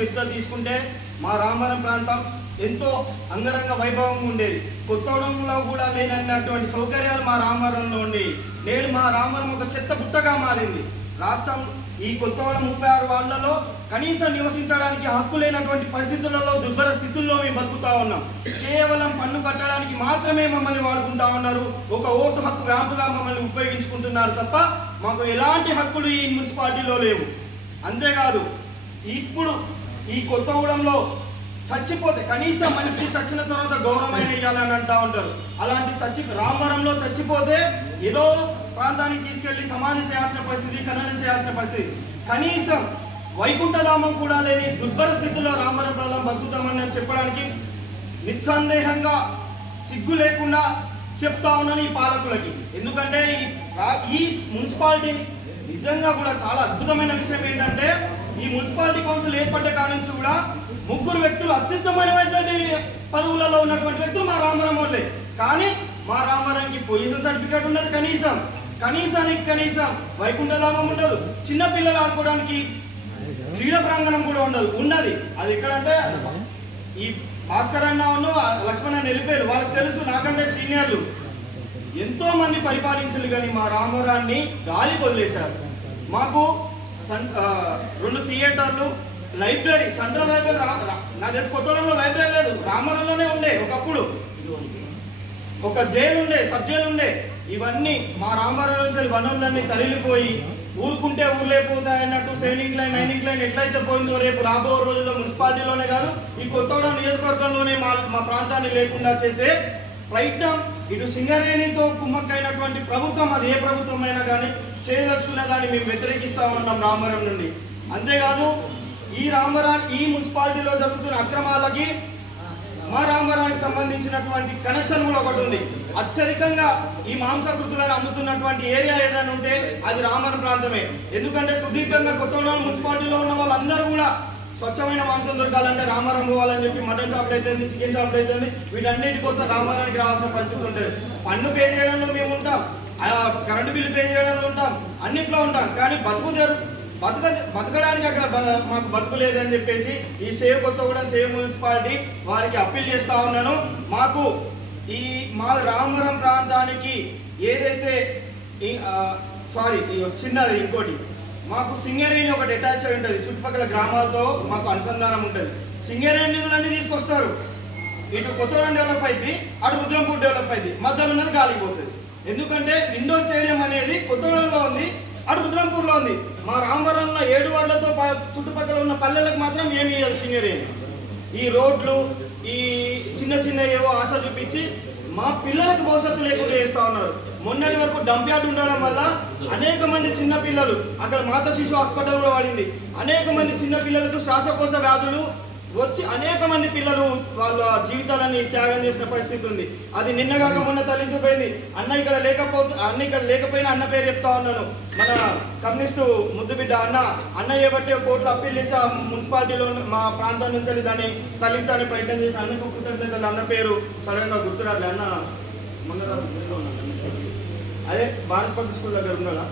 చరిత్ర తీసుకుంటే మా రామవరం ప్రాంతం ఎంతో అంగరంగ వైభవంగా ఉండేది. కొత్తగూడెంలో కూడా లేనటువంటి సౌకర్యాలు మా రామవరంలో ఉండేవి. నేడు మా రామవరం ఒక చెత్త బుట్టగా మారింది. రాష్ట్రం ఈ కొత్తగూడెం ముప్పై ఆరు వాళ్ళలో కనీసం నివసించడానికి హక్కు లేనటువంటి పరిస్థితులలో దుర్భర స్థితుల్లో మేము బతుకుతా ఉన్నాం. కేవలం పన్ను కట్టడానికి మాత్రమే మమ్మల్ని వాడుకుంటా ఉన్నారు. ఒక ఓటు హక్కు వ్యాంపుగా మమ్మల్ని ఉపయోగించుకుంటున్నారు తప్ప మాకు ఎలాంటి హక్కులు ఈ మున్సిపాలిటీలో లేవు. అంతేకాదు ఇప్పుడు ఈ కొత్తగూడెంలో చచ్చిపోతే కనీసం మనిషికి చచ్చిన తర్వాత గౌరవమైన ఇవ్వాలని అంటా ఉంటారు. అలాంటి చచ్చి రామవరంలో చచ్చిపోతే ఏదో ప్రాంతానికి తీసుకెళ్ళి సమాధి చేయాల్సిన పరిస్థితి ఖననం చేయాల్సిన పరిస్థితి. కనీసం వైకుంఠధామం కూడా లేని దుర్భర స్థితిలో రామవరం ప్రాంతం బతుకుతామని చెప్పడానికి నిస్సందేహంగా సిగ్గు లేకుండా చెప్తా ఉన్నాను ఈ పాలకులకి. ఎందుకంటే ఈ రా- ఈ మున్సిపాలిటీ నిజంగా కూడా చాలా అద్భుతమైన విషయం ఏంటంటే ఈ మున్సిపాలిటీ కౌన్సిల్ ఏర్పడ్డ కాడ నుంచి కూడా ముగ్గురు వ్యక్తులు అత్యుత్తమైనటువంటి పదవులలో ఉన్నటువంటి వ్యక్తులు మా రామవరం వాళ్ళే. కానీ మా రామవరంకి పొజిషన్ సర్టిఫికేట్ ఉన్నది కనీసం. కనీసానికి కనీసం వైకుంఠధామం ఉండదు. చిన్న పిల్లలు ఆడుకోవడానికి క్రీడా ప్రాంగణం కూడా ఉండదు. ఉన్నది. అది ఎక్కడంటే ఈ భాస్కర్ అన్న లక్ష్మణ్ అన్న వెళ్ళిపోయారు. వాళ్ళకి తెలుసు నాకంటే సీనియర్లు. ఎంతో మంది పరిపాలించారు కానీ మా రామవరాన్ని గాలి కొల్లేశారు. మాకు సన్- రెండు థియేటర్లు లైబ్రరీ సెంట్రల్ లైబ్రరీ నా రా- నాకు తెలిసి లైబ్రరీ లేదు. రామవరంలోనే ఉండే ఒకప్పుడు. ఒక జైలు ఉండే సబ్ జైలు ఉండే. ఇవన్నీ మా రామవరం నుంచి వనరులన్నీ తరలిపోయి ఊరుకుంటే ఊర్లేపోతాయి అన్నట్టు సెవెనింగ్ లైన్ నైనింగ్ లైన్ ఎట్లయితే పోయిందో రేపు రాబో రోజుల్లో మున్సిపాలిటీలోనే కాదు ఈ కొత్తగూడెం నియోజకవర్గంలోనే మా మా ప్రాంతాన్ని లేకుండా చేసే ప్రయత్నం. ఇటు సింగరేణితో కుమ్మక్కైనటువంటి ప్రభుత్వం అది ఏ ప్రభుత్వం అయినా కానీ చేయదలుచుకునే దాన్ని మేము వ్యతిరేకిస్తా ఉన్నాం రామవరం నుండి. అంతేకాదు ఈ రామవరం ఈ మున్సిపాలిటీలో జరుగుతున్న అక్రమాలకి మా రామవరానికి సంబంధించినటువంటి కనెక్షన్ కూడా ఒకటి ఉంది. అత్యధికంగా ఈ మాంసకృతులను అమ్ముతున్నటువంటి ఏరియా ఏదైనా ఉంటే అది రామవరం ప్రాంతమే. ఎందుకంటే సుదీర్ఘంగా కొత్తగూడెం మున్సిపాలిటీలో ఉన్న వాళ్ళందరూ కూడా స్వచ్ఛమైన మాంసం దొరకాలంటే రామారం పోవాలని చెప్పి మటన్ షాప్లు అయితే చికెన్ షాప్లు అయితే వీటన్నిటి కోసం రామారానికి రావాల్సిన పరిస్థితి ఉంటుంది. పన్ను పే చేయడంలో మేము ఉంటాం. ఆ కరెంటు బిల్లు పే చేయడంలో ఉంటాం. అన్నిట్లో ఉంటాం. కానీ బతుకు తెరు బతక బతకడానికి అక్కడ బ- మాకు బతుకు లేదని చెప్పేసి ఈ సేవ్ కొత్తగూడెం సేవ్ మున్సిపాలిటీ వారికి అప్పీల్ చేస్తా ఉన్నాను. మాకు ఈ మా రామవరం ప్రాంతానికి ఏదైతే సారీ చిన్నది ఇంకోటి. మాకు సింగరేణి ఒకటి అటాచ్ అయి ఉంటుంది చుట్టుపక్కల గ్రామాలతో మాకు అనుసంధానం ఉంటుంది. సింగరేణి నిధులన్నీ తీసుకొస్తారు. ఇటు కొత్తగూడెం డెవలప్ అయింది అటు రుద్రంపూర్ డెవలప్ అయింది మధ్యలో ఉన్నది గాలిపోతుంది ఎందుకంటే ఇండోర్ స్టేడియం అనేది కొత్తగూడెంలో ఉంది అటు రుద్రంపూర్లో ఉంది. మా రామవరంలో ఏడు వార్డులతో ప- చుట్టుపక్కల ఉన్న పల్లెలకు మాత్రం ఏమి ఇవ్వదు సింగరేణి. ఈ రోడ్లు ఈ చిన్న చిన్న ఏవో ఆశ చూపించి మా పిల్లలకు భవిష్యత్తు లేకుండా చేస్తా ఉన్నారు. మొన్నటి వరకు డంప్ యార్డ్ ఉండడం వల్ల అనేక మంది చిన్న పిల్లలు అక్కడ మాత శిశు హాస్పిటల్ కూడా పడింది అనేక మంది చిన్న పిల్లలకు శ్వాసకోశ వ్యాధులు వచ్చి అనేక మంది పిల్లలు వాళ్ళ జీవితాలని త్యాగం చేసిన పరిస్థితి ఉంది. అది నిన్నగాక మొన్న తరలించిపోయింది. అన్న ఇక్కడ లేకపోతే అన్న ఇక్కడ లేకపోయినా అన్న పేరు చెప్తా ఉన్నాను. మన కమ్యూనిస్టు ముద్దు బిడ్డ అన్న అన్న చేపట్టి కోర్టులో అప్పీల్ చేసి ఆ మున్సిపాలిటీలో మా ప్రాంతం నుంచి దాన్ని తరలించాలని ప్రయత్నం చేసి అన్నకు కృతజ్ఞతలు. అన్న పేరు సడన్గా గుర్తురాలి అన్న మంగళవారం అదే భారత్ పబ్లిక్ స్కూల్ దగ్గర ఉన్నాడా?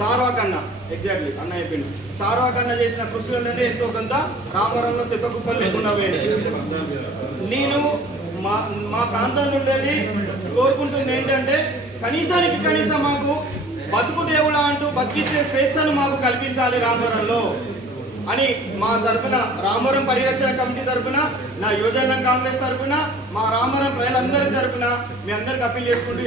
చార్వాక్ కన్నా ఎగ్జాక్ట్లీ అన్న చెప్పిండు. చార్వాక్ కన్నా చేసిన కృషి ఎంతో కొంత రామవరంలో చెత్త కుప్పలు లేకుండా పోయినాయి. నేను మా మా ప్రాంతం నుండి కోరుకుంటుంది ఏంటంటే కనీసానికి కనీసం మాకు బతుకు దేవుడా అంటూ బతికిచ్చే స్వేచ్ఛను మాకు కల్పించాలి రామవరంలో అని మా తరపున రామవరం పరిరక్షణ కమిటీ తరపున నా యువజన కాంగ్రెస్ తరపున మా రామవరం ప్రజలందరి తరపున మీ అందరికి అప్పీల్ చేసుకుంటూ